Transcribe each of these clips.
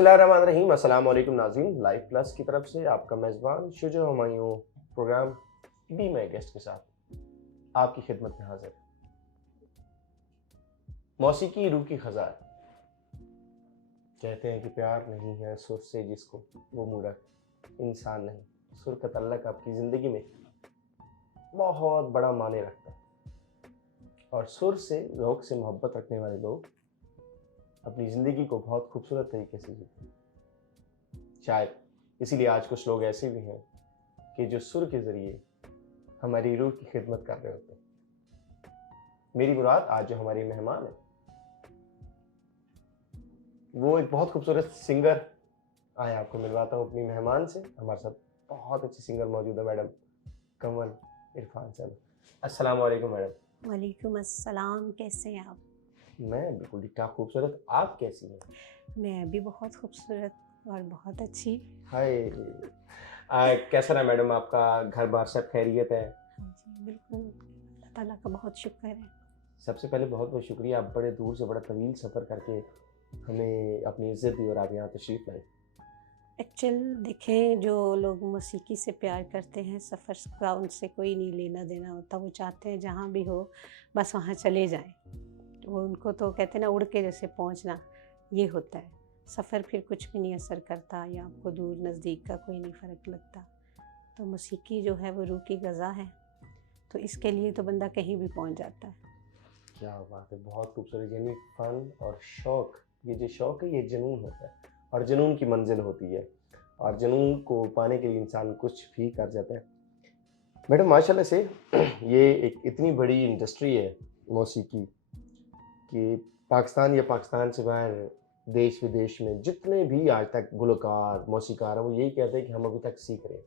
बिस्मिल्लाहिर्रहमानिर्रहीम। अस्सलाम वालेकुम नाज़रीन, लाइव प्लस की तरफ से आपका मेज़बान शुजा हुमायूं प्रोग्राम बी में गेस्ट के साथ आपकी खिदमत में हाजिर। मौसीकी रूह की खज़ार। कहते हैं कि प्यार नहीं है सुर से जिसको वो मूर्ख इंसान नहीं। सुर का तल्लक आपकी ज़िंदगी में बहुत बड़ा माने रखता है और सुर से ज़ौक़ से मोहब्बत रखने वाले लोग अपनी ज़िंदगी को बहुत खूबसूरत तरीके से जीते हैं। शायद इसीलिए आज कुछ लोग ऐसे भी हैं कि जो सुर के ज़रिए हमारी रूह की खिदमत कर रहे होते हैं। मेरी मुराद आज जो हमारी मेहमान है वो एक बहुत खूबसूरत सिंगर। आए आपको मिलवाता हूँ अपनी मेहमान से। हमारे साथ बहुत अच्छी सिंगर मौजूद है, मैडम कमल इरफान साहब। अस्सलाम वालेकुम मैडम। वालेकुम अस्सलाम, कैसे हैं आप? मैं बिल्कुल ठीक ठाक खूबसूरत। आप कैसी हैं? मैं भी बहुत खूबसूरत और बहुत अच्छी। हाय। कैसा रहा मैडम आपका घर बार, सब खैरियत है? हाँ जी बिल्कुल, अल्लाह ताला का बहुत शुक्र है। सबसे पहले बहुत बहुत शुक्रिया, आप बड़े दूर से बड़ा तवील सफ़र करके हमें अपनी इज़्ज़त दी और आप यहाँ तशरीफ़ लाए। एक्चुअल देखें, जो लोग मौसीकी से प्यार करते हैं सफ़र का उनसे कोई नहीं लेना देना होता। वो चाहते हैं जहाँ भी हो बस वहाँ चले जाएं। वो उनको तो कहते हैं ना, उड़ के जैसे पहुँचना, ये होता है। सफ़र फिर कुछ भी नहीं असर करता या आपको दूर नज़दीक का कोई नहीं फ़र्क लगता। तो मौसीकी जो है वो रूह की ग़ज़ा है, तो इसके लिए तो बंदा कहीं भी पहुँच जाता है। क्या बात है, बहुत खूबसूरत। यानी फ़न और शौक़, ये जो शौक़ है ये जुनून होता है और जुनून की मंजिल होती है और जुनून को पाने के लिए इंसान कुछ भी कर जाता है। मैडम माशाल्लाह से ये एक इतनी बड़ी इंडस्ट्री है मौसीकी कि पाकिस्तान या पाकिस्तान से बाहर देश विदेश में जितने भी आज तक गुलकार मौसीकार हैं वो यही कहते हैं कि हम अभी तक सीख रहे हैं।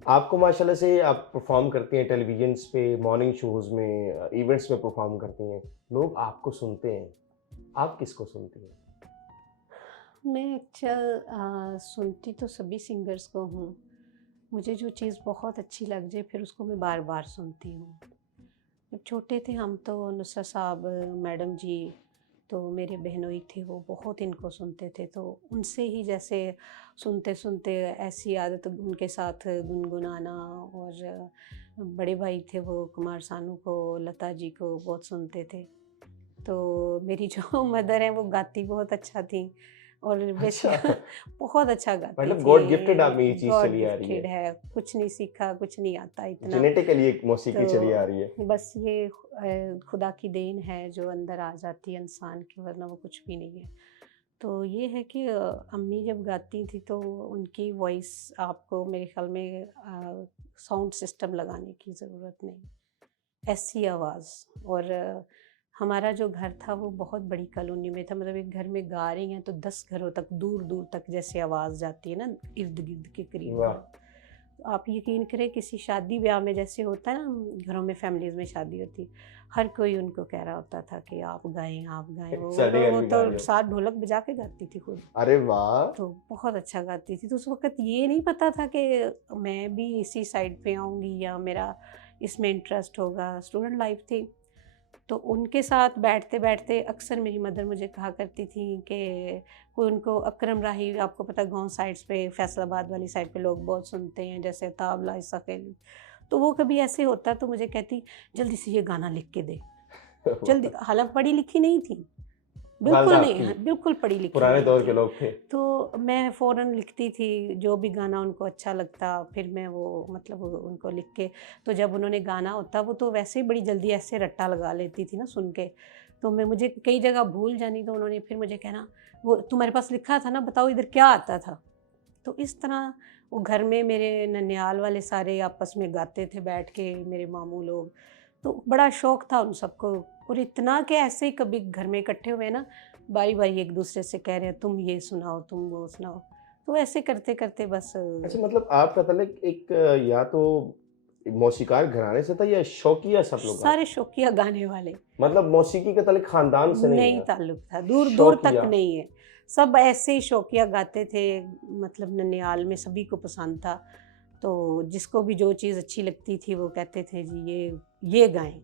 आपको माशाल्लाह से आप परफॉर्म करती हैं टेलीविजन्स पे, मॉर्निंग शोज़ में, इवेंट्स में परफॉर्म करती हैं, लोग आपको सुनते हैं। आप किसको सुनती हैं? मैं एक्चुअल सुनती तो सभी सिंगर्स को हूँ। मुझे जो चीज़ बहुत अच्छी लग जाए फिर उसको मैं बार बार सुनती हूँ। जब छोटे थे हम तो नुसरत साहब मैडम जी, तो मेरे बहनोई थे वो बहुत इनको सुनते थे, तो उनसे ही जैसे सुनते सुनते ऐसी आदत उनके साथ गुनगुनाना। और बड़े भाई थे वो कुमार सानू को, लता जी को बहुत सुनते थे। तो मेरी जो मदर हैं वो गाती बहुत अच्छा थी और अच्छा। बेसिक बहुत अच्छा गाती मतलब थी। गॉड गिफ्टेड आप में ये चीज़ गॉड चली आ रही गिफ्टेड है। है, कुछ नहीं सीखा, कुछ नहीं आता इतना। जेनेटिकली एक मौसीकी चली आ रही है। तो बस ये खुदा की देन है जो अंदर आ जाती है इंसान के, वरना वो कुछ भी नहीं है। तो ये है कि अम्मी जब गाती थी तो उनकी वॉइस आपको मेरे ख्याल में साउंड सिस्टम लगाने की ज़रूरत नहीं, ऐसी आवाज़। और हमारा जो घर था वो बहुत बड़ी कॉलोनी में था, मतलब एक घर में गा रही हैं तो 10 घरों तक, दूर दूर तक जैसे आवाज़ जाती है ना, इर्द गिर्द के करीब वाह। घर। तो आप यकीन करें, किसी शादी ब्याह में जैसे होता है ना, घरों में फैमिलीज़ में शादी होती, हर कोई उनको कह रहा होता था कि आप गाएं आप गाएं। साढ़े घर वो में गा रहे तो हो। साथ ढोलक बजा के गाती थी खुद, अरे वाह। तो बहुत अच्छा गाती थी। तो उस वक़्त ये नहीं पता था कि मैं भी इसी साइड पे आऊँगी या मेरा इसमें इंटरेस्ट होगा। स्टूडेंट लाइफ थी, तो उनके साथ बैठते-बैठते अक्सर मेरी मदर मुझे कहा करती थी कि कोई उनको अकरम राही, आपको पता है गाँव साइड्स पे, फैसलाबाद वाली साइड पे लोग बहुत सुनते हैं, जैसे ताबला इसा खेल। तो वो कभी ऐसे होता तो मुझे कहती, जल्दी से ये गाना लिख के दे, जल्दी। हालाँकि पढ़ी लिखी नहीं थी, बिल्कुल वालदा नहीं, आपकी हाँ, बिल्कुल पढ़ी लिखी पुराने नहीं दौर के थी। लोग थे। तो मैं फ़ौरन लिखती थी जो भी गाना उनको अच्छा लगता, फिर मैं वो मतलब उनको लिख के, तो जब उन्होंने गाना होता वो तो वैसे ही बड़ी जल्दी ऐसे रट्टा लगा लेती थी ना सुन के। तो मैं, मुझे कई जगह भूल जानी, तो उन्होंने फिर मुझे कहना, वो तुम्हारे पास लिखा था ना, बताओ इधर क्या आता था। तो इस तरह वो घर में मेरे ननिहाल वाले सारे आपस में गाते थे बैठ के, मेरे मामू लोग। तो बड़ा शौक़ था उन सबको, और इतना कि ऐसे ही कभी घर में इकट्ठे हुए ना, बारी-बारी एक दूसरे से कह रहे हैं, तुम ये सुनाओ, तुम वो सुनाओ। तो ऐसे करते-करते बस अच्छा, मतलब आपका ताल्लुक एक या तो मौसीकार घराने से था या शौकिया सब लोग सारे गाते? शौकिया गाने वाले। मतलब मौसीकी का ताल्लुक खानदान से नहीं नहीं है, ताल्लुक था, दूर-दूर तक शौकिया। नहीं है। सब ऐसे ही शौकिया गाते थे, मतलब ननिहाल में सभी को पसंद था। तो जिसको भी जो चीज़ अच्छी लगती थी वो कहते थे जी ये गाएं,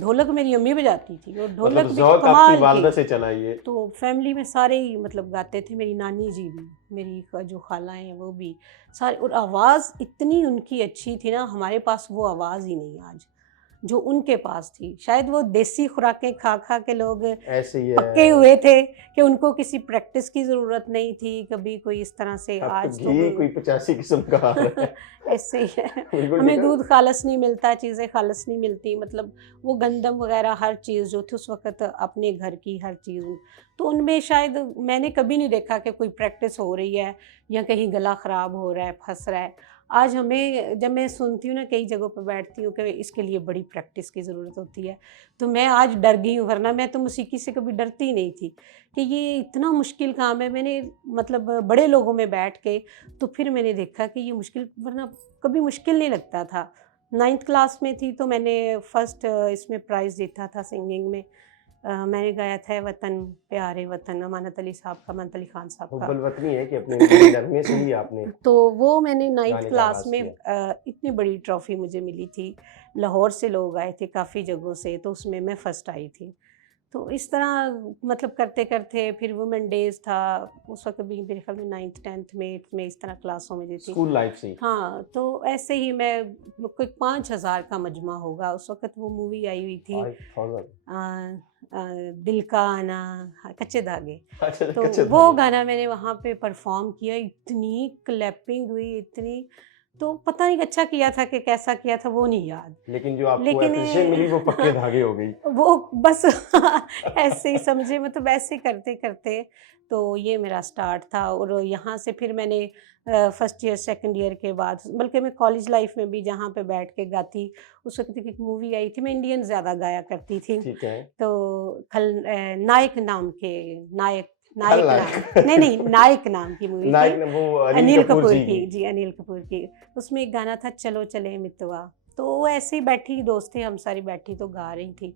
ढोलक मेरी अम्मी बजाती थी और ढोलक मतलब भी ज़ौक़ आपकी कमाल वालिदा की। से चला ये। तो फैमिली में सारे ही मतलब गाते थे, मेरी नानी जी भी, जो खालाएँ हैं वो भी, सारे। और आवाज़ इतनी उनकी अच्छी थी ना, हमारे पास वो आवाज़ ही नहीं आज जो उनके पास थी। शायद वो देसी खुराकें खा खा के लोग ऐसे ही पक्के है। हुए थे कि उनको किसी प्रैक्टिस की ज़रूरत नहीं थी, कभी कोई इस तरह से। अब तो आज तो घी कोई 85 किस्म का आ रहा है। ऐसे ही है। बिल्कुल ठीक हमें है। दूध खालस नहीं मिलता, चीज़ें खालस नहीं मिलती, मतलब वो गंदम वगैरह हर चीज़ जो थी उस वक़्त अपने घर की हर चीज़, तो उनमें शायद मैंने कभी नहीं देखा कि कोई प्रैक्टिस हो रही है या कहीं गला ख़राब हो रहा है, फँस रहा है। आज हमें, जब मैं सुनती हूँ ना, कई जगहों पे बैठती हूँ कि इसके लिए बड़ी प्रैक्टिस की ज़रूरत होती है, तो मैं आज डर गई हूँ, वरना मैं तो मौसीकी से कभी डरती ही नहीं थी कि ये इतना मुश्किल काम है। मैंने मतलब बड़े लोगों में बैठ के तो फिर मैंने देखा कि ये मुश्किल, वरना कभी मुश्किल नहीं लगता था। 9th क्लास में थी तो मैंने फर्स्ट इसमें प्राइज़ जीता था सिंगिंग में। मैंने गाया था वतन प्यारे वतन, अमानत अली साहब का, अमानत अली खान साहब का। हुब्बुल वतनी है कि अपने दिली नगमे से ही आपने तो वो मैंने 9th गाने का क्लास आगाज़ में किया। इतनी बड़ी ट्रॉफ़ी मुझे मिली थी। लाहौर से लोग आए थे काफ़ी जगहों से, तो उसमें मैं फर्स्ट आई थी। तो इस तरह मतलब करते-करते फिर वुमेन डेज़ था, उस वक़्त भी मेरे ख़्याल में 9th 10th में 8th में इस तरह क्लासों में थी। स्कूल लाइफ़ से ही। हाँ, तो ऐसे ही मैं, कोई 5000 का मजमा होगा, उस वक़्त वो मूवी आई हुई थी 5000 दिल का आना, हाँ, कच्चे धागे। अच्छा, तो कच्चे वो धागे। गाना मैंने वहाँ पे परफ़ॉर्म किया, इतनी क्लैपिंग हुई, इतनी, तो पता नहीं अच्छा किया था कि कैसा किया था वो नहीं याद। लेकिन जो आपको लेकिन एप्रिसिएशन मिली वो पक्के धागे हो गई। वो बस ऐसे ही समझे, मतलब ऐसे करते-करते तो ये मेरा स्टार्ट था। और यहाँ से फिर मैंने फर्स्ट ईयर सेकंड ईयर के बाद, बल्कि मैं कॉलेज लाइफ में भी जहाँ पे बैठ के गाती, उस वक़्त एक मूवी आई थी, मैं इंडियन ज़्यादा गाया करती थी। ठीक है। तो नायक नाम के, नायक नायक खलनायक। नाम, नहीं, नायक नाम की मूवी थी। नायक ने वो अनिल अनिल कपूर कपूर जी की, की। जी अनिल कपूर की। उसमें एक गाना था चलो चले मितवा, तो वो ऐसे ही बैठी, दोस्त थे हम सारी बैठी तो गा रही थी।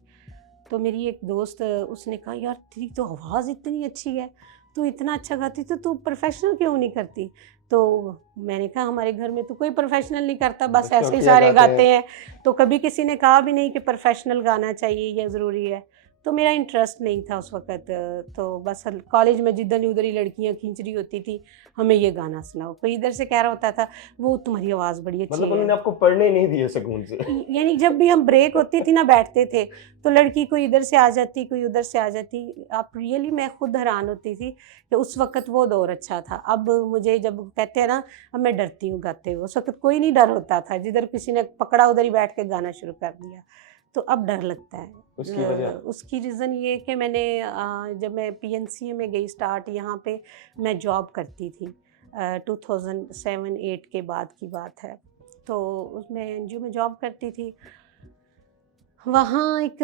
तो मेरी एक दोस्त, उसने कहा यार तेरी तो आवाज़ इतनी अच्छी है, तू इतना अच्छा गाती, तो तू प्रोफेशनल क्यों नहीं करती? तो मैंने कहा हमारे घर में तो कोई प्रोफेशनल नहीं करता, बस बस ऐसे ही चौकिया सारे गाते गाते हैं। तो कभी किसी ने कहा भी नहीं कि प्रोफेशनल गाना चाहिए या ज़रूरी है। तो मेरा इंटरेस्ट नहीं था उस वक़्त, तो बस कॉलेज में जिधर उधर ही लड़कियाँ खींच रही होती थी, हमें ये गाना सुनाओ। कोई इधर से कह रहा होता था वो तुम्हारी आवाज़ बड़ी अच्छी मतलब है। उन्होंने आपको पढ़ने नहीं दिए सुकून से। यानी जब भी हम ब्रेक होती थी ना, बैठते थे, तो लड़की कोई इधर से आ जाती, कोई उधर से आ जाती। आप रियली, मैं खुद हैरान होती थी कि उस वक़्त वो दौर अच्छा था। अब मुझे जब कहते हैं ना, अब मैं डरती हूँ गाते हुए, उस वक़्त कोई नहीं डर होता था, जिधर किसी ने पकड़ा उधर ही बैठ के गाना शुरू कर दिया, तो अब डर लगता है। उसकी वजह? उसकी रीज़न ये कि मैंने जब मैं पीएनसीए में गई स्टार्ट, यहाँ पे मैं जॉब करती थी, 2007-8 के बाद की बात है। तो उसमें एनजीओ में जॉब करती थी, वहाँ एक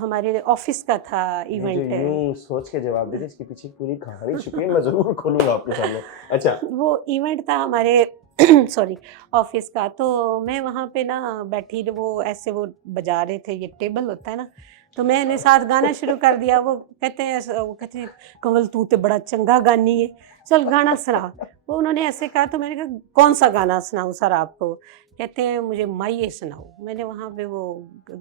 हमारे ऑफिस का था मुझे इवेंट। यूँ सोच के जवाब दे दें, इसके पीछे पूरी कहानी छुपी है, मैं ज़रूर खोलूँगा आपके सामने। अच्छा। वो इवेंट था हमारे सॉरी, ऑफिस का। तो मैं वहाँ पे ना बैठी, वो ऐसे वो बजा रहे थे, ये टेबल होता है ना, तो मैंने साथ गाना शुरू कर दिया। वो कहते हैं कंवल तू तो बड़ा चंगा गानी है, चल गाना सुना। वो उन्होंने ऐसे कहा, तो मैंने कहा कौन सा गाना सुनाऊँ सर आपको? कहते हैं मुझे माइये सुनाओ। मैंने वहाँ पे वो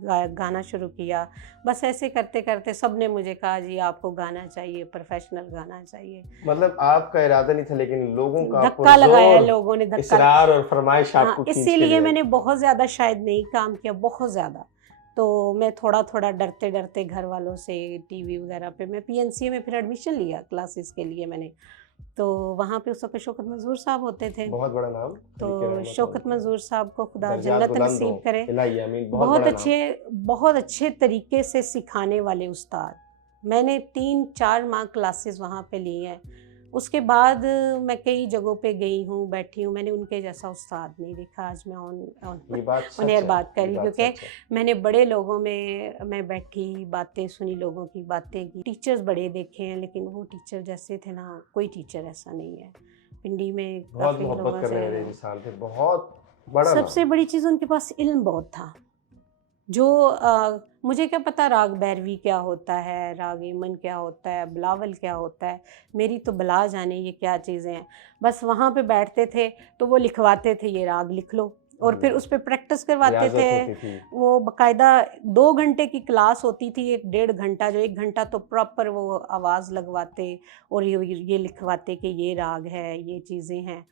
गाना शुरू किया। बस ऐसे करते करते सब ने मुझे कहा जी आपको गाना चाहिए, प्रोफेशनल गाना चाहिए। मतलब आपका इरादा नहीं था, लेकिन लोगों का धक्का लगाया, पुरज़ोर लोगों ने धक्का, इसरार और फरमाइश हाँ, आपको खींच के इसीलिए ले आई। मैंने बहुत ज़्यादा शायद नहीं काम किया, बहुत ज़्यादा। तो मैं थोड़ा-थोड़ा डरते-डरते घर वालों से, टीवी वगैरह पे, मैं पीएनसीए में फिर एडमिशन लिया क्लासेस के लिए मैंने। तो वहाँ पे उस वक़्त शौकत मंजूर साहब होते थे। बहुत बड़ा नाम, तो हल्के रहमत शौकत वाले। मंजूर साहब को खुदा दर्जात जन्नत बुलंद नसीब हों, करे। इलाही आमीन, बहुत बड़ा नाम। बहुत अच्छे तरीके से सिखाने वाले उस्ताद। मैंने 3-4 माह क्लासेस वहाँ पे ली हैं। उसके बाद मैं कई जगहों पे गई हूँ, बैठी हूँ, मैंने उनके जैसा उस्ताद नहीं देखा। आज मैं ये बात सच ऑन एयर है, बात कर ये रही हूँ, बात क्योंकि सच है। मैंने बड़े लोगों में मैं बैठी, बातें सुनी, लोगों की बातें की। टीचर्स बड़े देखे हैं, लेकिन वो टीचर जैसे थे ना, कोई टीचर ऐसा नहीं है। पिंडी में बहुत काफ़ी मोहब्बत लोगों करने वाले से, इंसान थे, बहुत बड़ा नाम। सबसे बड़ी चीज़ उनके पास इल्म बहुत था। जो मुझे क्या पता राग भैरवी क्या होता है, राग ईमन क्या होता है, बिलावल क्या होता है, मेरी तो बला जाने ये क्या चीज़ें हैं। बस वहाँ पे बैठते थे तो वो लिखवाते थे ये राग लिख लो, और फिर उस पे प्रैक्टिस करवाते रियाजत थे। होती थी। वो बाकायदा 2 घंटे की क्लास होती थी, 1 डेढ़ घंटा, जो 1 घंटा तो प्रॉपर वो आवाज़ लगवाते और ये लिखवाते कि ये राग है, ये चीज़ें हैं।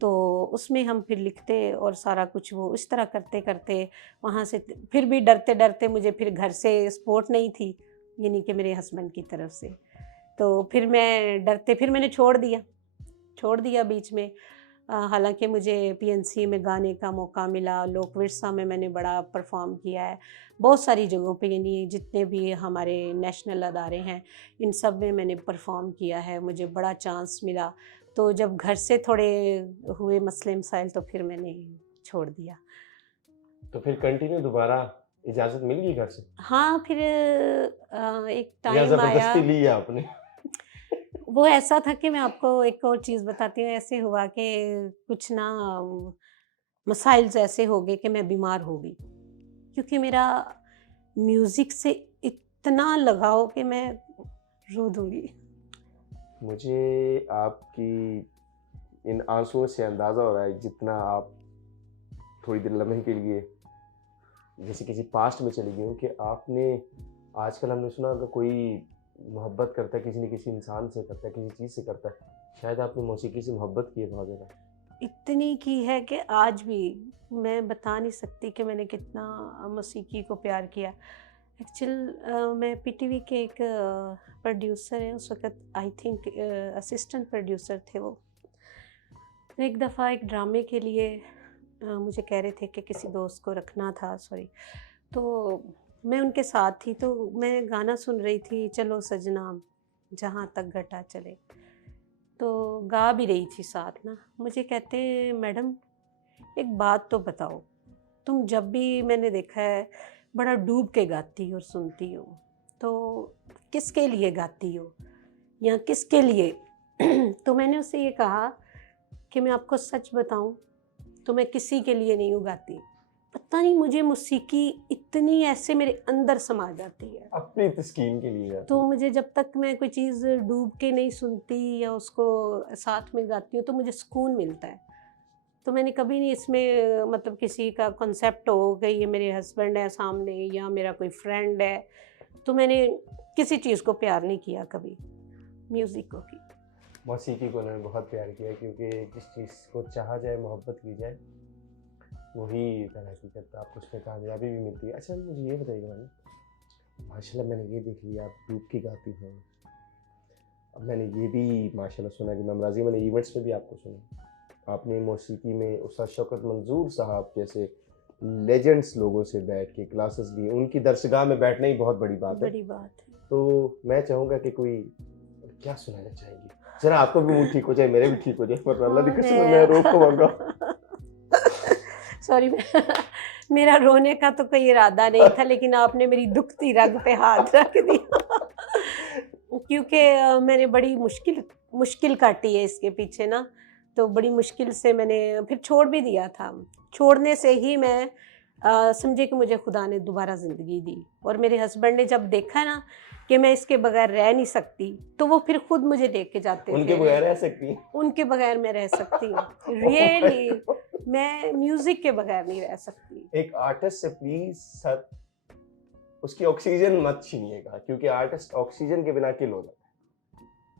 तो उसमें हम फिर लिखते और सारा कुछ वो इस तरह करते-करते वहाँ से फिर भी डरते-डरते, मुझे फिर घर से सपोर्ट नहीं थी, यानी कि मेरे हस्बैंड की तरफ से। तो फिर मैं डरते फिर मैंने छोड़ दिया बीच में। हालाँकि मुझे पीएनसी में गाने का मौका मिला, लोक विरसा में मैंने बड़ा परफ़ॉर्म किया है। बहुत सारी जगहों पे, यानी जितने भी हमारे नेशनल अदारे हैं, इन सब में मैंने परफ़ॉर्म किया है, मुझे बड़ा चांस मिला। तो जब घर से थोड़े हुए मसले मसाइल तो फिर मैंने छोड़ दिया। तो फिर कंटिन्यू दोबारा इजाज़त मिल गई घर से? हाँ, फिर एक या टाइम आया। ज़बरदस्ती ली है आपने? वो ऐसा था कि मैं आपको एक और चीज़ बताती हूँ, ऐसे हुआ कि कुछ ना मसाइल्स ऐसे हो गए कि मैं बीमार हो गई। क्योंकि मेरा म्यूज़िक से इतना लगाव कि मैं रो दूँगी। मुझे आपकी इन आँसुओं से अंदाज़ा हो रहा है जितना आप थोड़ी देर लम्हे के लिए जैसे किसी पास्ट में चली गई हो, कि आपने आजकल हमने सुना अगर कोई मोहब्बत करता है किसी न किसी इंसान से करता है, किसी चीज़ से करता है, शायद आपने मौसीकी से मोहब्बत की है बहुत ज़्यादा। इतनी की है कि आज भी मैं बता नहीं सकती कि मैंने कितना मौसीकी को प्यार किया। मैं पीटीवी के एक प्रोड्यूसर हैं, उस वक़्त आई थिंक असिस्टेंट प्रोड्यूसर थे वो। एक दफ़ा एक ड्रामे के लिए मुझे कह रहे थे कि किसी दोस्त को रखना था, सॉरी। तो मैं उनके साथ थी, तो मैं गाना सुन रही थी, चलो सजना जहाँ तक घटा चले। तो गा भी रही थी साथ ना। मुझे कहते, मैडम एक बात तो बताओ, तुम जब भी मैंने देखा है बड़ा डूब के गाती और सुनती हो, तो किसके लिए गाती हो या किसके लिए? तो मैंने उससे ये कहा कि मैं आपको सच बताऊं तो मैं किसी के लिए नहीं गाती। पता नहीं मुझे मौसीकी इतनी ऐसे मेरे अंदर समा जाती है। अपनी तस्कीन के लिए तो गाती मुझे जब तक मैं कोई चीज़ डूब के नहीं सुनती या उसको साथ में गाती हूँ तो मुझे सुकून मिलता है। तो मैंने कभी नहीं इसमें मतलब किसी का कॉन्सेप्ट हो कि ये मेरे हस्बैंड है सामने या मेरा कोई फ्रेंड है, तो मैंने किसी चीज़ को प्यार नहीं किया कभी, म्यूज़िक को की। मौसीकी को उन्होंने बहुत प्यार किया, क्योंकि जिस चीज़ को चाहा जाए, मोहब्बत की जाए, वही हकीकत आपको उसमें कामयाबी भी मिलती है। अच्छा मुझे ये बताइएगा मैम, माशाल्लाह मैंने ये देख लिया आप डूब के गाती हैं। अब मैंने ये भी माशाल्लाह सुना कि मैम राज़िया, मैंने इवेंट्स में भी आपको सुना, आपने मौसीकी में उस्ताद शौकत मंजूर साहब जैसे लेजेंड्स लोगों से बैठ के क्लासेस ली, उनकी दरसगाह में बैठना ही बहुत बड़ी बात है। बड़ी बात है। तो मैं चाहूँगा कि कोई क्या सुनाना चाहेंगी? ज़रा आपका भी मूड ठीक हो जाए, मेरे भी ठीक हो जाए, वरना अल्लाह की हाँ, कसम मैं रोक पाऊँगा। सॉरी, मेरा रोने का तो कोई इरादा नहीं था, लेकिन आपने मेरी दुखती रग पे हाथ रख दिया। क्योंकि मैंने बड़ी मुश्किल काटी है इसके पीछे ना, तो बड़ी मुश्किल से मैंने फिर छोड़ भी दिया था। छोड़ने से ही मैं समझे कि मुझे खुदा ने दोबारा ज़िंदगी दी, और मेरे हस्बैंड ने जब देखा ना कि मैं इसके बगैर रह नहीं सकती, तो वो फिर खुद मुझे लेके जाते उनके थे। बगैर रह सकती हैं? उनके बगैर मैं रह सकती हूँ, रियली मैं म्यूज़िक के बगैर नहीं रह सकती। एक आर्टिस्ट से प्लीज़ सर उसकी ऑक्सीजन मत छीनिएगा, क्योंकि आर्टिस्ट ऑक्सीजन के बिना किल हो जाता है।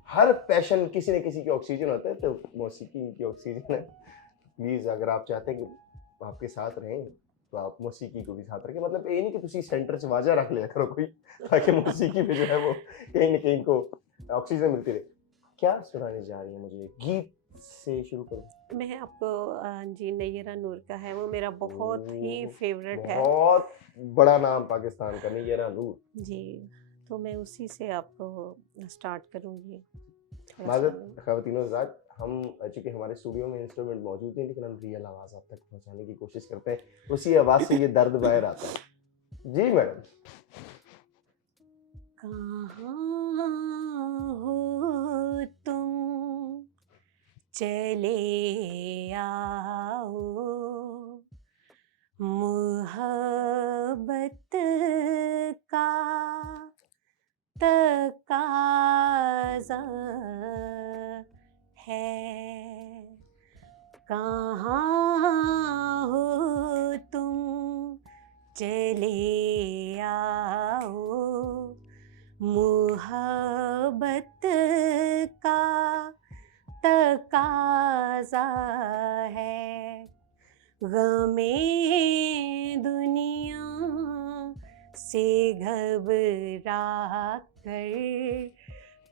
हर पैशन किसी न किसी की ऑक्सीजन होता है, तो मौसीकी इनकी ऑक्सीजन है। प्लीज़ अगर आप चाहते हैं कि आपके साथ रहें, तो आप मौसीकी को भी साथ रखें। मतलब ये नहीं कि तुसी सेंटर च वाजा रख लिया करो कोई, ताकि मौसीकी में जो है वो कहीं न कहीं इनको ऑक्सीजन मिलती रहे। क्या सुनाने जा रही हैं मुझे? गीत से शुरू करूँ? मैं आपको जी, नैयरा नूर का है, वो मेरा बहुत ही ओह! फ़ेवरेट है। बहुत बड़ा नाम पाकिस्तान का, नैयरा नूर। जी, तो मैं उसी से आपको स्टार्ट करूँगी थोड़ा-सा। माज़रत ख़वातीनो हज़रात, हम चूँकि हमारे स्टूडियो में इंस्ट्रूमेंट मौजूद नहीं, लेकिन हम रियल आवाज़ आप तक पहुँचाने की कोशिश करते हैं। उसी आवाज़ से ये दर्द बाहर आता है। जी मैडम। कहाँ हो तुम, चले आओ, मोहब्बत है, कहाँ हो तुम चले आओ, मोहब्बत का तकाज़ा है, गमे दुनिया से घबरा कर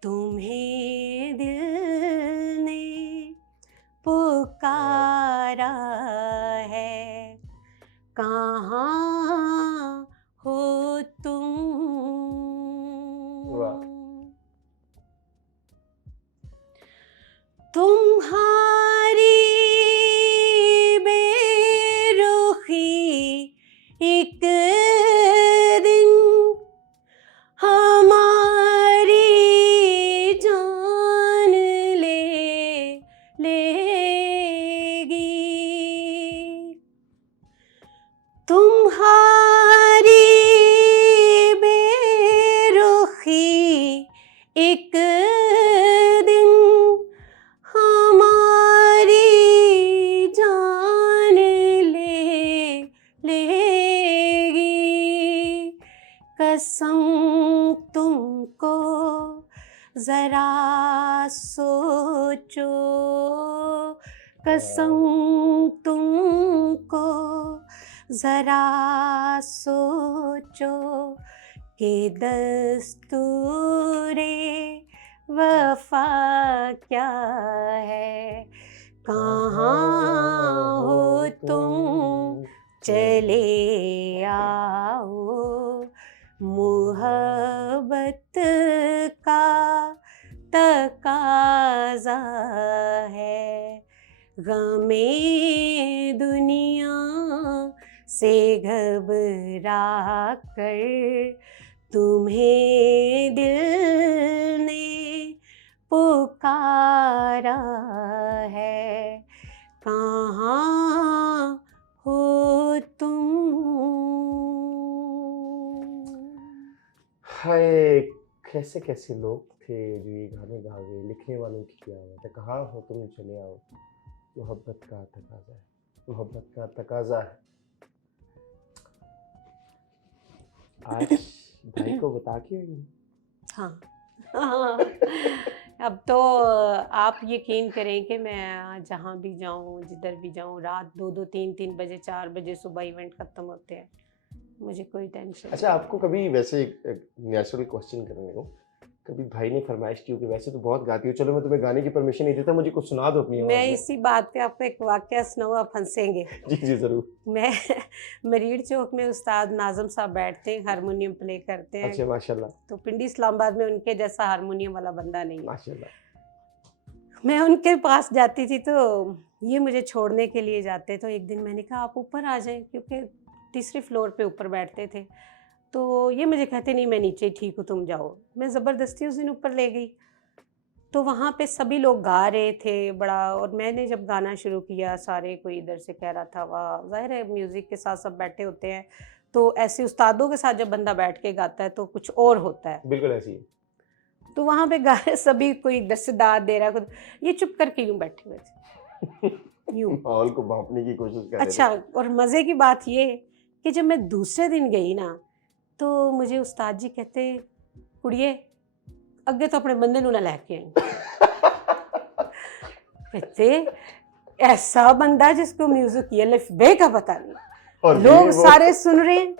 तुम्हें दिल ने पुकारा है, कहाँ हो तुम। वाह। तुम्हारी बेरुखी एक दिन हमारी जान लेगी, तुम्हारी बेरुखी एक दिन हमारी जान लेगी, कसम तुमको जरा सोचो, कसम तुमको जरा सोचो कि दस्तूरे वफा क्या है, कहाँ हो तुम चले आओ, मोहब्बत का तकाज़ा है, गमे दुनिया से घबरा कर तुम्हें दिल ने पुकारा है, कहाँ हो तुम। हाय, कैसे कैसे लोग थे जो ये गाने गा गए, लिखने वालों की क्या बात है, कहाँ हो तुम चले आओ, मोहब्बत का तकाज़ा है, मोहब्बत का तकाज़ा है। आज भाई को बता के आई। हाँ अब तो आप यकीन करें कि मैं जहाँ भी जाऊँ, जिधर भी जाऊँ, रात 2-2, 3-3 बजे, 4 बजे सुबह इवेंट ख़त्म होते हैं, मुझे कोई टेंशन अच्छा, आपको कभी वैसे नेचुरल क्वेश्चन करने को, कभी भाई ने फरमाइश की हो कि वैसे तो बहुत गाती हो, चलो मैं तुम्हें गाने की परमिशन नहीं देता, मुझे कुछ सुना दो अपनी आवाज़ मैं में। इसी बात पे आपको एक वाकया सुनाऊँ, आप हंसेंगे। जी जी जरूर। मैं मरीड़ चौक में उस्ताद नाज़म साहब बैठते हैं, हारमोनियम प्ले करते हैं, अच्छा माशाल्लाह तो पिंडी इस्लामाबाद में उनके जैसा हारमोनियम वाला बंदा नहीं है। माशाल्लाह। मैं उनके पास जाती थी तो ये मुझे छोड़ने के लिए जाते, तो एक दिन मैंने कहा आप ऊपर आ जाएं, क्योंकि तीसरे फ्लोर पे ऊपर बैठते थे, तो ये मुझे कहते नहीं मैं नीचे ठीक हूँ तुम जाओ। मैं ज़बरदस्ती उस दिन ऊपर ले गई, तो वहाँ पे सभी लोग गा रहे थे बड़ा, और मैंने जब गाना शुरू किया सारे कोई इधर से कह रहा था वाह, ज़ाहिर है म्यूज़िक के साथ सब बैठे होते हैं, तो ऐसे उस्तादों के साथ जब बंदा बैठ के गाता है तो कुछ और होता है। बिल्कुल ऐसी है। तो वहाँ पे गा रहे सभी, कोई इधर से दाद दे रहा है, खुद ये चुप करके यूँ बैठे हुए थे, यूँ। माहौल को भांपने की कोशिश कर रहे थे। अच्छा, और मज़े की बात ये कि जब मैं दूसरे दिन गई ना, तो मुझे उस्ताद जी कहते कुड़िए अगे तो अपने बंदे नूं ना लैके आई। कहते ऐसा बंदा जिसको म्यूजिक ये अलिफ बे का पता नहीं, और लोग सारे सुन रहे हैं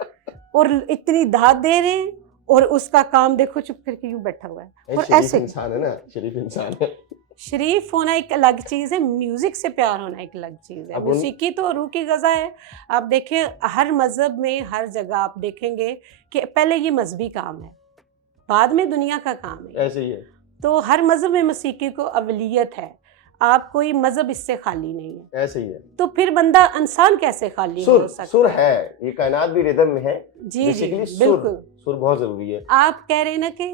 और इतनी दाद दे रहे हैं, और उसका काम देखो चुप करके यूं बैठा हुआ है। और शरीफ ऐसे इंसान है ना, शरीफ इंसान है। शरीफ होना एक अलग चीज़ है, म्यूज़िक से प्यार होना एक अलग चीज़ है। मौसीकी तो रूह की ग़ज़ा है। आप देखें हर मज़हब में, हर जगह आप देखेंगे कि पहले ये मजहबी काम है, बाद में दुनिया का काम है। ऐसे ही है। तो हर मज़हब में मौसीकी को अवलियत है, आप कोई मज़हब इससे खाली नहीं है। ऐसे ही है। तो फिर बंदा इंसान कैसे खाली हो सकता है? सुर है, ये कायनात भी रिदम में है। जी जी बिल्कुल, बिल्कुल। सुर बहुत जरूरी है। आप कह रहे हैं ना कि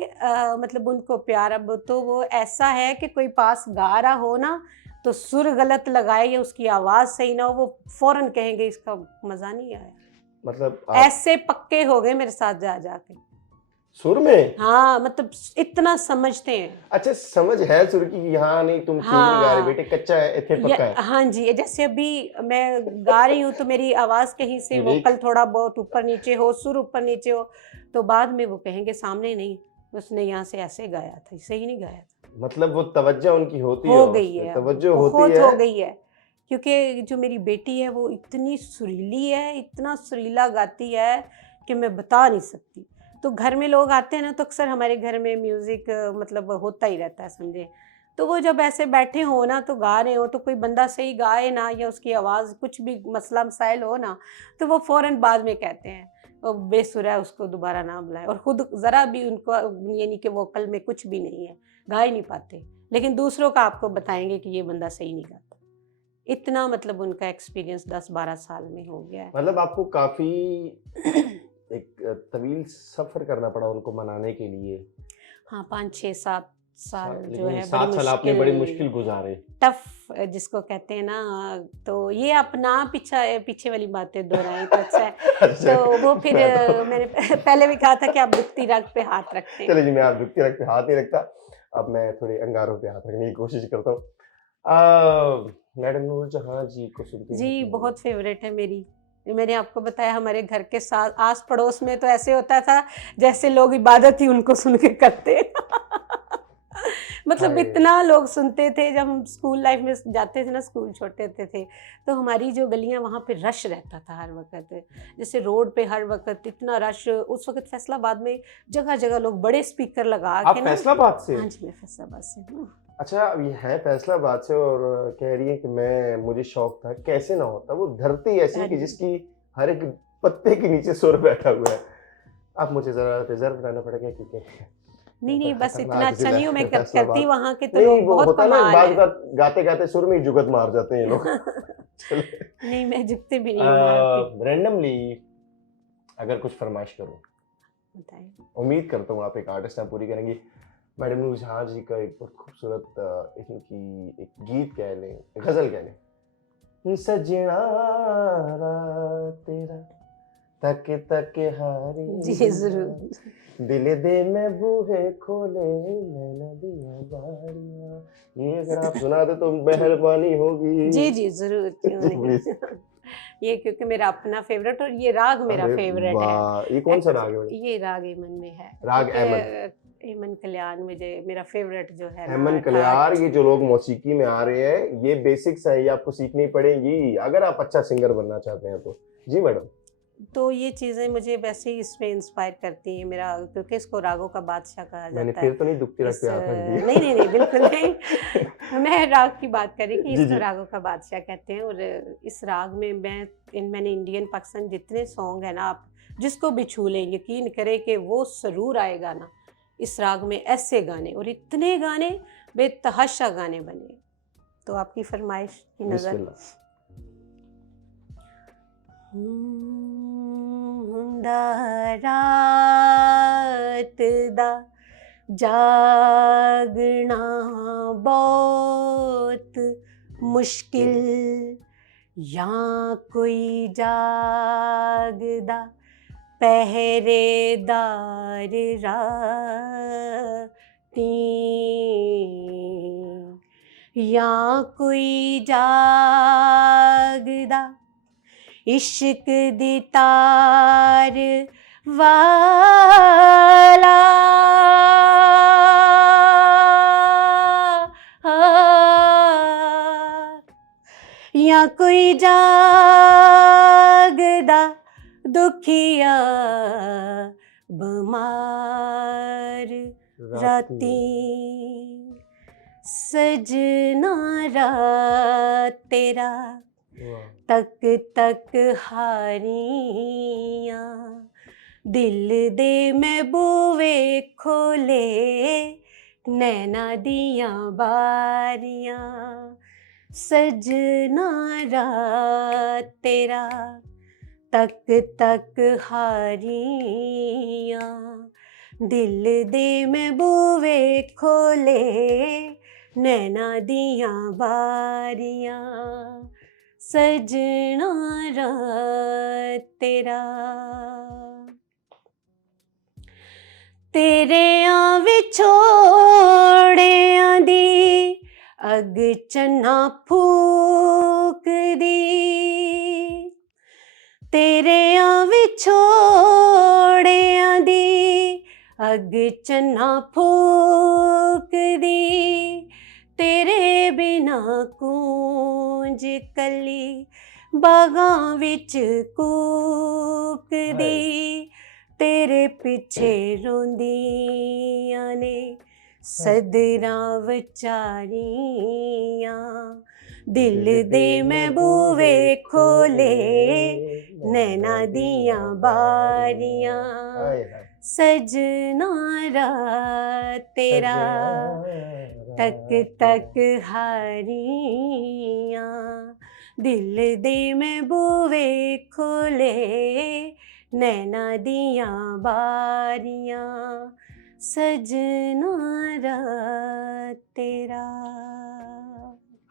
मतलब उनको प्यार, अब तो वो ऐसा है कि कोई पास गा रहा हो ना, तो सुर गलत लगाए या उसकी आवाज़ सही ना हो, वो फौरन कहेंगे इसका मज़ा नहीं आया। मतलब ऐसे पक्के हो गए मेरे साथ जा जाके। सुर में? हाँ, मतलब इतना समझते हैं। अच्छा, समझ है सुर की कि हाँ नहीं तुम ठीक नहीं गा रहे हाँ, बेटे, कच्चा है इथे या पक्का है। हाँ जी, जैसे अभी मैं गा रही हूँ तो मेरी आवाज़ कहीं से विवेक, वोकल थोड़ा बहुत ऊपर नीचे हो, सुर ऊपर नीचे हो, तो बाद में वो कहेंगे सामने नहीं, उसने यहाँ से ऐसे गाया था, सही नहीं गाया था। मतलब वो तवज्जो उनकी होती है, हो गई उसमें है अब, तवज्जो होती बहुत है। हो गई है, क्योंकि जो मेरी बेटी है वो इतनी सुरीली है, इतना सुरीला गाती है कि मैं बता नहीं सकती। तो घर में लोग आते हैं ना, तो अक्सर हमारे घर में म्यूज़िक मतलब होता ही रहता है समझे। तो वो जब ऐसे बैठे हो ना, तो गा रहे हो, तो कोई बंदा सही गाए ना, या उसकी आवाज़ कुछ भी मसला मसाइल हो ना, तो वो फ़ौरन बाद में कहते हैं वो बेसुरा है, उसको दोबारा ना बुलाएं। और ख़ुद ज़रा भी उनको यानी कि वोकल में कुछ भी नहीं है, गा ही नहीं पाते, लेकिन दूसरों का आपको बताएंगे कि ये बंदा सही नहीं गाता। इतना मतलब उनका एक्सपीरियंस 10-12 साल में हो गया है। मतलब आपको काफी एक तवील सफर करना पड़ा उनको मनाने के लिए। हाँ, 5-6-7 साल जो लेकिन है बड़ी 7 साल आपने बड़ी मुश्किल मुश्किल, गुजारे। टफ जिसको कहते हैं ना, तो ये अपना पीछे वाली बातें दोहराई तो अच्छा है। अच्छा, तो वो फिर मैं तो मैंने पहले भी कहा था कि आप दुखती रग पे हाथ रखते हैं। चलिए जी, मैं आप दुखती रग पे हाथ नहीं रखता, अब मैं थोड़े अंगारों पे हाथ रखने की कोशिश करता हूँ। मैडम नूरजहां जी को सुनती जी, रहती हैं। बहुत फेवरेट है मेरी। मैंने आपको बताया हमारे घर के साथ आस पड़ोस में तो ऐसे होता था जैसे लोग इबादत ही उनको सुन के करते। मतलब हाय, इतना लोग सुनते थे जब हम स्कूल लाइफ में जाते थे ना, स्कूल छोटे होते थे, तो हमारी जो गलियां वहाँ पे रश रहता था हर वक्त। जैसे रोड पे हर वक्त इतना रश, उस वक्त फैसलाबाद में जगह जगह लोग बड़े स्पीकर लगा आप के ना। फैसलाबाद से? हाँ जी, मैं फैसलाबाद से हूँ। अच्छा, अब ये है फैसलाबाद से और कह रही है कि मुझे शौक था, कैसे ना होता, वो धरती ऐसी हाँ कि जी। जिसकी हर एक पत्ते के नीचे सुर बैठा हुआ है। अब मुझे जरा रिजर्व रहना पड़ेगा क्योंकि नहीं नहीं, बस इतना खतरनाक अच्छा जिला नहीं हूँ मैं, है करती फैसलाबाद। वहाँ के तो नहीं, लोग वो बहुत होता है ना कमाल बाद है। गाते गाते सुर में ही जुगत मार जाते हैं ये लोग। चलिए, नहीं, मैं झुकते भी नहीं हूँ मारती। रैंडमली अगर कुछ फरमाइश करूं, बताएं। उम्मीद करता हूँ आप एक आर्टिस्ट हैं, पूरी करेंगी। मैडम नूरजहां जी का एक बहुत खूबसूरत इनकी एक गीत कह लें, गजल कह लें। सजना तेरा तक तक हारी, जी जरूर। दिल दे में बूहे खोले, नैना दिया बारियां। ये अगर आप सुना दे तो मेहरबानी होगी। जी जी जरूर, क्यों प्लीज। नहीं। ये क्योंकि मेरा अपना फेवरेट और ये राग मेरा अरे फेवरेट है। वाह, ये कौन सा राग है मैडम? ये राग एमन में है, राग एमन। क्योंकि एमन कल्याण मुझे मेरा फेवरेट जो है हेमन ना, कल्याण, ठाठ। ये जो लोग मौसीकी में आ रहे हैं, ये बेसिक्स है, ये आपको सीखनी पड़ेंगी अगर आप अच्छा सिंगर बनना चाहते हैं तो। जी मैडम। तो ये चीज़ें मुझे वैसे ही इसमें इंस्पायर करती हैं मेरा, क्योंकि इसको रागों का बादशाह कहा मैंने जाता फिर है। तो नहीं दुखती रख इस पे हाथ रख दिया? नहीं नहीं नहीं, बिल्कुल नहीं। मैं राग की बात कर रही कि जी इसको जी। रागों का बादशाह कहते हैं। और इस राग में मैंने इंडियन पाकिस्तान जितने सॉन्ग है ना, आप जिसको भी छू लें, यकीन करें कि वो जरूर आएगा ना इस राग में, ऐसे गाने और इतने गाने बेतहाशा गाने बने। तो आपकी फरमाइश की नज़र। बिस्मिल्लाह। ਹੁੰਦਾ ਰਾਤ ਦਾ ਜਾਗਣਾ ਬਹੁਤ ਮੁਸ਼ਕਿਲ, ਜਾਂ ਕੋਈ ਜਾਗਦਾ ਪਹਿਰੇਦਾਰ ਰਾਤੀ, ਜਾਂ ਕੋਈ ਜਾਗਦਾ इश्क दी तार वाला, या कोई जागदा दुखिया बमार राती, सजना रात तेरा तक तक हारियां, दिल दे मैं बूवे खोले, नैना दिया बारियां, सजना रात तेरा तक तक हारियां, दिल दे मैं बूवे खोले, नैना दिया बारियां, सजना रात तेरा ਤੇਰਿਆਂ ਵਿਛੋੜਿਆਂ ਦੀ ਅੱਗ ਚੰਨਾ ਫੂਕਦੀ, ਤੇਰਿਆਂ ਵਿਛੋੜਿਆਂ ਦੀ ਅੱਗ ਚੰਨਾ ਫੂਕਦੀ, ਤੇਰੇ ਬਿਨਾ ਕੂੰਜ ਕੱਲੀ ਬਾਗਾਂ ਵਿੱਚ ਕੂਕਦੀ, ਤੇਰੇ ਪਿੱਛੇ ਰੋਂਦੀਆਂ ਨੇ ਸਦਰਾਂ ਵਿਚਾਰੀਆਂ, ਦਿਲ ਦੇ ਮੈਂ ਬੂਵੇ ਖੋਲੇ ਨੈਣਾ ਦੀਆਂ ਬਾਰੀਆਂ, ਸਜਣਾ ਰਾਤ ਤੇਰਾ ਤੱਕ ਤੱਕ ਹਾਰੀਆਂ, ਦਿਲ ਦੇ ਮੈਂ ਬੂਵੇ ਖੋਲੇ ਨੈਣਾ ਦੀਆਂ ਬਾਰੀਆਂ, ਸਜਣਾ ਰਾਤ ਤੇਰਾ।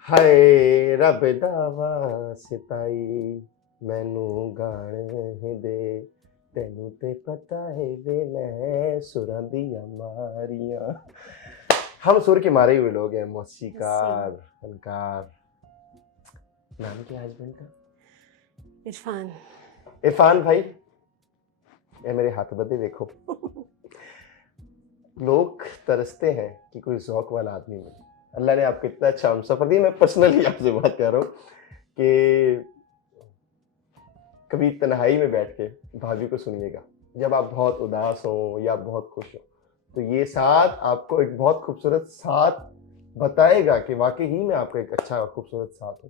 ਹਾਏ ਰੱਬ ਦਾ ਵਾਸਤਾਈ ਮੈਨੂੰ ਗਾਣੇ ਦੇ, ਤੈਨੂੰ ਤੇ ਪਤਾ है वे मैं सुरां दियां मारियां। हम सुर के मारे हुए लोग हैं, मौसीकार, फनकार। नाम क्या है हस्बैंड का? इरफान। इरफान भाई, ये मेरे हाथ बदे देखो। लोग तरसते हैं कि कोई ज़ौक वाला आदमी मिले। अल्लाह ने आपको इतना अच्छा हमसफर दिया। मैं पर्सनली आपसे बात कर रहा हूँ कि कभी तन्हाई में बैठ के भाभी को सुनिएगा, जब आप बहुत उदास हो या बहुत खुश हो, तो ये साथ आपको एक बहुत खूबसूरत साथ बताएगा कि वाकई ही में आपका एक अच्छा खूबसूरत साथ हो।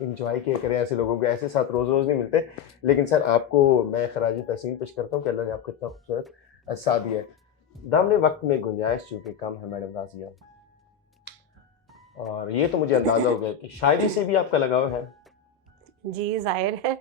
इंजॉय किया करें ऐसे लोगों को, ऐसे साथ रोज़ रोज़ नहीं मिलते। लेकिन सर आपको मैं खराजी तहसीन पेश करता हूँ कि अल्लाह ने आपको इतना खूबसूरत साथ दिया है। दामने वक्त में गुंजाइश चूँकि कम है मैडम राजिया, और ये तो मुझे अंदाज़ा हो गया कि शायरी से भी आपका लगाव है। जी जाहिर है,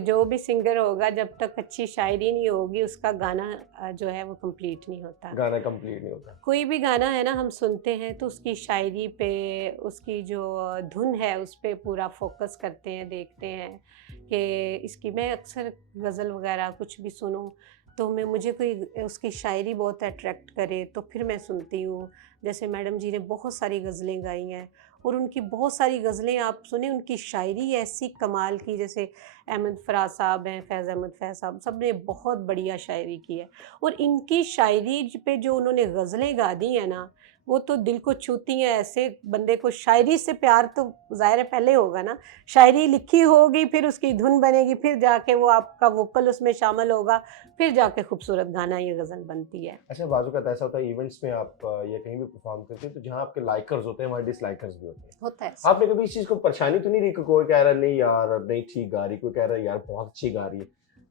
जो भी सिंगर होगा जब तक अच्छी शायरी नहीं होगी उसका गाना जो है वो कंप्लीट नहीं होता। गाना कंप्लीट नहीं होता। कोई भी गाना है ना हम सुनते हैं तो उसकी शायरी पे, उसकी जो धुन है उस पे पूरा फोकस करते हैं, देखते हैं कि इसकी, मैं अक्सर गज़ल वगैरह कुछ भी सुनूं तो मुझे कोई उसकी शायरी बहुत अट्रैक्ट करे तो फिर मैं सुनती हूँ। जैसे मैडम जी ने बहुत सारी गज़लें गाई हैं और उनकी बहुत सारी गज़लें आप सुने, उनकी शायरी ऐसी कमाल की, जैसे अहमद फ़राज साहब हैं, फैज़ अहमद फैज़ साहब, सब ने बहुत बढ़िया शायरी की है। और इनकी शायरी पे जो उन्होंने गज़लें गा दी हैं ना, वो तो दिल को छूती हैं। ऐसे बंदे को शायरी से प्यार तो ज़ाहिर है पहले होगा ना, शायरी लिखी होगी फिर उसकी धुन बनेगी, फिर जाके वो आपका वोकल उसमें शामिल होगा, फिर जाके खूबसूरत गाना ये गज़ल बनती है। अच्छा, बाजू का ऐसा होता है इवेंट्स में आप या कहीं भी परफॉर्म करते हैं तो जहाँ आपके लाइकर्स होते हैं वहाँ डिसलाइकर्स भी होते हैं। आपने कभी इस चीज़ को परेशानी तो नहीं रही कि कोई कह रहा नहीं यार नहीं ठीक गा रही, कोई कह रहा है यार बहुत अच्छी गा रही है?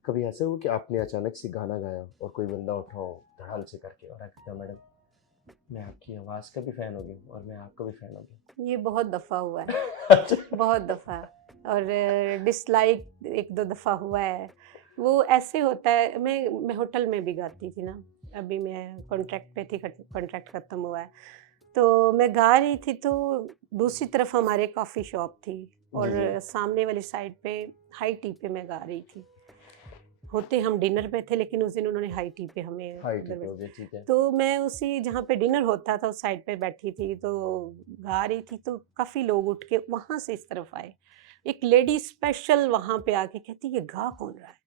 कभी ऐसे हो कि आपने अचानक से गाना गाया और कोई बंदा उठाओ धड़ाल से करके और कहता मैडम मैं आपकी आवाज़ का भी फ़ैन हो गया और मैं आपका भी फ़ैन हो गया? ये बहुत दफ़ा हुआ है। बहुत दफ़ा। और डिसलाइक 1-2 दफ़ा हुआ है। वो ऐसे होता है, मैं होटल में भी गाती थी ना, अभी मैं कॉन्ट्रैक्ट पे थी, कॉन्ट्रैक्ट ख़त्म हुआ है, तो मैं गा रही थी तो दूसरी तरफ हमारे कॉफ़ी शॉप थी और सामने वाली साइड पे हाई टी पे मैं गा रही थी। होते हम डिनर पे थे लेकिन उस दिन उन्होंने हाई टी पे हमें, ठीक है। तो मैं उसी जहाँ पे डिनर होता था उस साइड पे बैठी थी तो गा रही थी, तो काफ़ी लोग उठ के वहाँ से इस तरफ आए। एक लेडी स्पेशल वहाँ पे आके कहती ये गा कौन रहा है?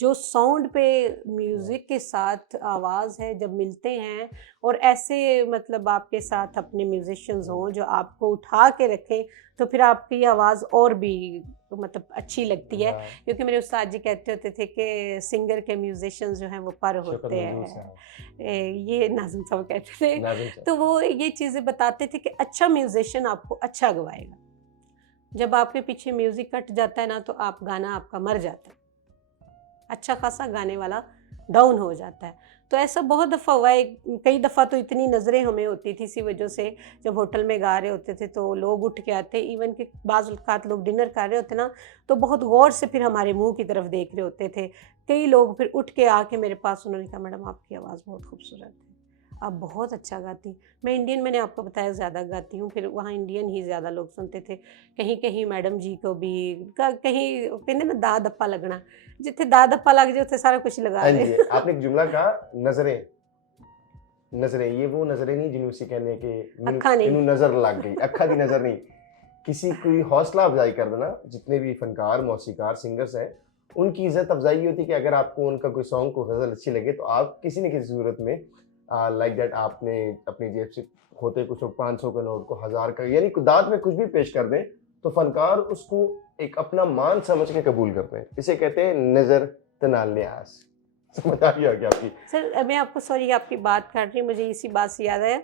जो साउंड पे म्यूज़िक के साथ आवाज़ है जब मिलते हैं और ऐसे मतलब आपके साथ अपने म्यूजिशियंस हों जो आपको उठा के रखें तो फिर आपकी आवाज़ और भी मतलब अच्छी लगती है। क्योंकि मेरे उस्ताद जी कहते होते थे कि सिंगर के म्यूजिशियंस जो हैं वो पर होते हैं, ये नाज़िम साहब कहते थे। तो वो ये चीज़ें बताते थे कि अच्छा म्यूजिशियन आपको अच्छा गवाएगा। जब आपके पीछे म्यूज़िक कट जाता है ना तो आप गाना आपका मर जाता है, अच्छा खासा गाने वाला डाउन हो जाता है। तो ऐसा बहुत दफ़ा हुआ है। कई दफ़ा तो इतनी नज़रें हमें होती थी इसी वजह से, जब होटल में गा रहे होते थे तो लोग उठ के आते, इवन कि बाज़ औक़ात लोग डिनर कर रहे होते ना तो बहुत गौर से फिर हमारे मुंह की तरफ देख रहे होते थे। कई लोग फिर उठ के आके मेरे पास उन्होंने कहा मैडम आपकी आवाज़ बहुत खूबसूरत है, आप बहुत अच्छा गाती। मैं इंडियन, मैंने आपको बताया ज़्यादा गाती हूँ, फिर वहाँ इंडियन ही ज़्यादा लोग सुनते थे। कहीं कहीं मैडम जी को भी कहीं कहते ना दा दप्पा लगना, जिथे दा दप्पा लग जाए उसे सारा कुछ लगा हाँ दे। जी, आपने एक जुमला कहा, नजरें। नजरें, ये वो नजरें नहीं जिन्हों से कहने के अखा नहीं। इन्हों नजर लग गई, अखा दी नजर नहीं। किसी कोई हौसला अफजाई कर देना, जितने भी फनकार, मौसीकार, सिंगर्स हैं, उनकी इज्जत अफजाई होती है कि अगर आपको उनका कोई सॉन्ग को गजल अच्छी लगे तो आप किसी न किसी सूरत में लाइक दैट आपने अपनी जेब से होते कुछ 500 का नोट को 1000 का, यानी दाद में कुछ भी पेश कर दें तो फनकार उसको एक अपना मान समझ के कबूल करते हैं। इसे कहते हैं नजर तनाल न्यास। समझ आ गया क्या आपकी? सर मैं आपको सॉरी आपकी बात काट रही, मुझे इसी बात से याद आया,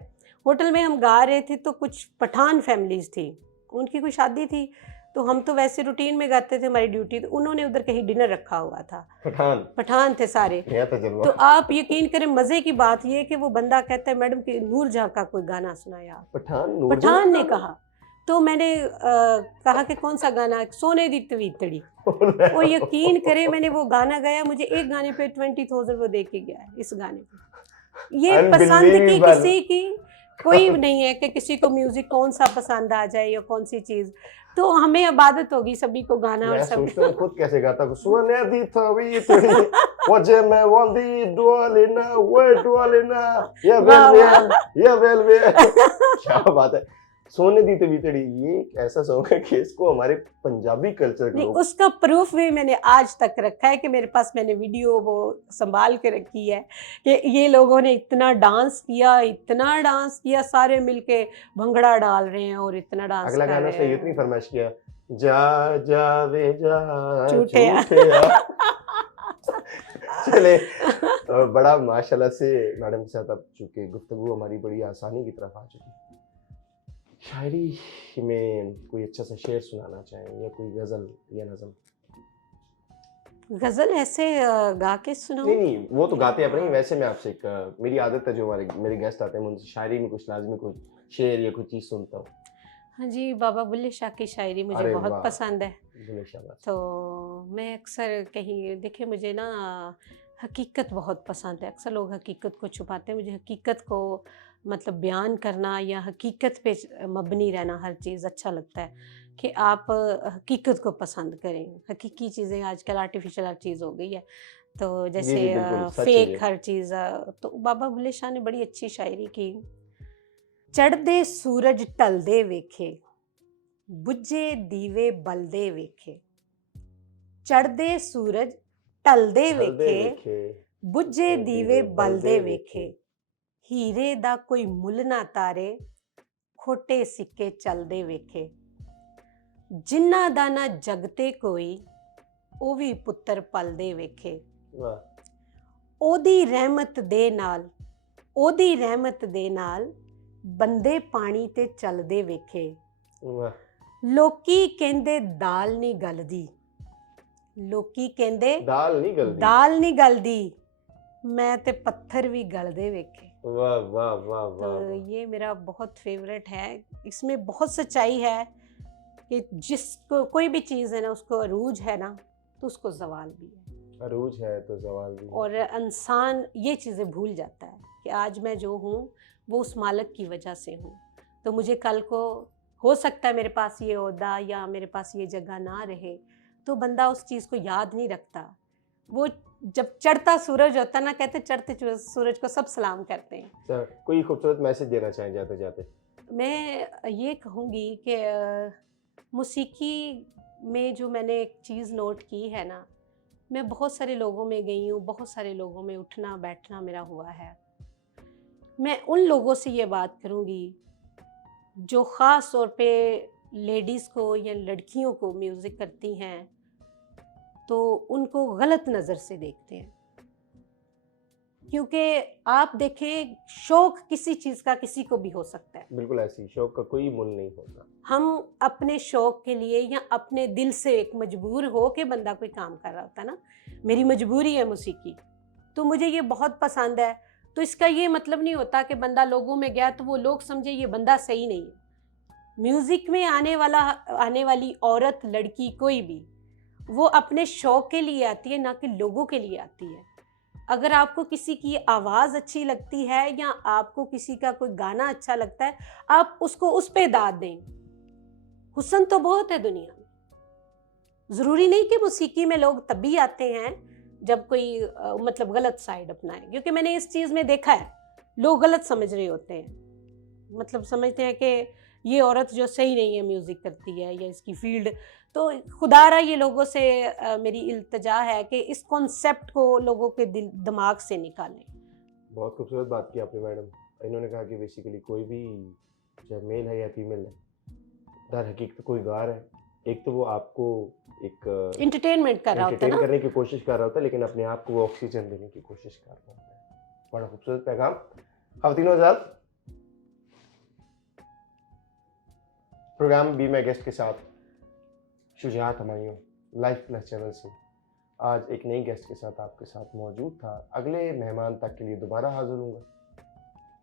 होटल में हम गा रहे थे तो कुछ पठान फैमिलीज थी, उनकी कोई शादी थी, तो हम तो वैसे रूटीन में गाते थे, हमारी ड्यूटी, तो उन्होंने उधर कहीं डिनर रखा हुआ था, पठान थे सारे। तो आप यकीन करें मज़े की बात ये कि वो बंदा कहता है मैडम कि नूर जहाँ का कोई गाना सुनाया आप। पठान ने कहा, तो मैंने कहा कि कौन सा गाना, सोने दी तवीतड़ी। वो यकीन करें मैंने वो गाना गाया, मुझे एक गाने पे 20,000 वो दे के गया है, इस गाने पे। ये पसंद की किसी की कोई नहीं है कि किसी को म्यूजिक कौन सा पसंद आ जाए या कौन सी चीज, तो हमें इबादत होगी सभी को गाना। और सब सोचता हूं खुद कैसे गाता हूं, सोने दी तवीतड़ी वजे में वंदी डुआलिना वे डुआलिना या वेल क्या बात है। सोने दी तवीतड़ी, ये एक ऐसा सॉन्ग है कि इसको हमारे पंजाबी कल्चर नहीं, उसका प्रूफ भी मैंने आज तक रखा है कि मेरे पास, मैंने वीडियो वो संभाल के रखी है कि ये लोगों ने इतना डांस किया, सारे मिलके भंगड़ा डाल रहे हैं और इतना डांस अगला गाना उसने इतनी फरमाइश किया, जा जा वे जा झूठे चले। और बड़ा माशाल्लाह से मैडम के साथ अब चूंकि गुफ्तगू हमारी बड़ी आसानी की तरफ आ चुकी है, शायरी में कोई अच्छा सा शेर सुनाना चाहें या कोई गजल या नज़म? गजल ऐसे गा के सुनाऊं? नहीं वो तो गाते अपने, वैसे मैं आपसे एक मेरी आदत है, जो मेरे गेस्ट आते हैं उनसे शायरी में कुछ लाजमी कोई शेर या कोई चीज़ सुनता हूँ। हाँ जी, बाबा बुल्ले शाह की शायरी मुझे बहुत पसंद है। बुल्ले शाह, तो मैं अक्सर कहीं देखिए, मुझे ना हकीकत बहुत पसंद है। अक्सर लोग हकीकत को छुपाते हैं, मुझे हकीकत को मतलब बयान करना या हकीकत पे मबनी रहना हर चीज़ अच्छा लगता है, कि आप हकीकत को पसंद करें। हकीकी चीज़ें आजकल आर्टिफिशियल हर चीज़ हो गई है, तो जैसे फेक हर चीज़। तो बाबा बुल्ले शाह ने बड़ी अच्छी शायरी की, चढ़दे सूरज ढलदे वेखे, बुझे दीवे बलदे वेखे, चढ़दे सूरज ढलदे वेखे, बुझे दीवे बलदे वेखे, हीरे दा कोई मुल ना तारे, खोटे सिक्के चलदे वेखे, जिन्ना दा ना जगते कोई, ओ भी पुत्तर पलदे वेखे, ओदी रहमत दे नाल बंदे पानी ते चलदे वेखे, लोकी कहंदे दाल नहीं गलदी, लोकी कहंदे दाल नहीं गलदी, मैं ते पत्थर भी गलदे वेखे। वाह वाह वाह वाह। तो ये मेरा बहुत फेवरेट है, इसमें बहुत सच्चाई है कि जिसको कोई भी चीज़ है ना, उसको अरूज है ना तो उसको जवाल भी है, अरूज है तो जवाल भी है। और इंसान ये चीज़ें भूल जाता है कि आज मैं जो हूँ वो उस मालिक की वजह से हूँ, तो मुझे कल को हो सकता है मेरे पास ये ओहदा या मेरे पास ये जगह ना रहे, तो बंदा उस चीज़ को याद नहीं रखता। वो जब चढ़ता सूरज होता ना, कहते चढ़ते सूरज को सब सलाम करते हैं। कोई खूबसूरत मैसेज देना चाहें जाते जाते? मैं ये कहूँगी कि मौसीकी में जो मैंने एक चीज़ नोट की है ना, मैं बहुत सारे लोगों में गई हूँ, बहुत सारे लोगों में उठना बैठना मेरा हुआ है। मैं उन लोगों से ये बात करूँगी जो ख़ास तौर पे लेडीज़ को या लड़कियों को म्यूज़िक करती हैं, तो उनको गलत नज़र से देखते हैं, क्योंकि आप देखें शौक़ किसी चीज़ का किसी को भी हो सकता है। बिल्कुल ऐसी, शौक़ का कोई मुल नहीं होता। हम अपने शौक़ के लिए या अपने दिल से एक मजबूर हो के बंदा कोई काम कर रहा होता है ना, मेरी मजबूरी है मौसीकी, तो मुझे ये बहुत पसंद है, तो इसका ये मतलब नहीं होता कि बंदा लोगों में गया तो वो लोग समझे ये बंदा सही नहीं है। म्यूज़िक में आने वाली औरत, लड़की, कोई भी, वो अपने शौक़ के लिए आती है, ना कि लोगों के लिए आती है। अगर आपको किसी की आवाज़ अच्छी लगती है या आपको किसी का कोई गाना अच्छा लगता है, आप उसको उस पे दाद दें। हुस्न तो बहुत है दुनिया में। ज़रूरी नहीं कि मौसीकी में लोग तब भी आते हैं जब कोई मतलब गलत साइड अपनाए, क्योंकि मैंने इस चीज़ में देखा है, लोग गलत समझ रहे होते हैं। मतलब समझते हैं कि ये औरत जो सही नहीं है म्यूज़िक करती है या इसकी फ़ील्ड। तो खुदारा ये लोगों से मेरी इल्तिजा है कि इस कॉन्सेप्ट को लोगों के दिमाग से निकालें। बहुत खूबसूरत बात की आपने मैडम। इन्होंने कहा कि बेसिकली कोई भी, चाहे मेल है या फीमेल है, दर हकीकत कोई गा रहा है, एक तो वो आपको एक एंटरटेनमेंट कर रहा होता है एंटरटेन ना। करने की कोशिश कर रहा होता है, लेकिन अपने आप को वो ऑक्सीजन देने की कोशिश कर रहा होता है। बड़ा खूबसूरत पैगाम। ख़वातीन हज़रात, प्रोग्राम बी माई गेस्ट के साथ Shujaat Humayun life plus channel से आज एक नई गेस्ट के साथ आपके साथ मौजूद था। अगले मेहमान तक के लिए दोबारा हाजिर हूँगा।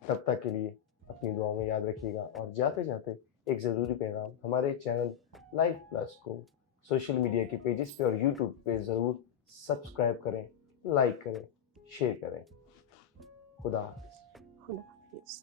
तब तक के लिए अपनी दुआओं में याद रखिएगा, और जाते जाते एक ज़रूरी पैगाम, हमारे चैनल लाइफ प्लस को सोशल मीडिया के पेजेस पे और यूट्यूब पे ज़रूर सब्सक्राइब करें, लाइक करें, शेयर करें। खुदा हाफिज़। खुदा हाफिज़।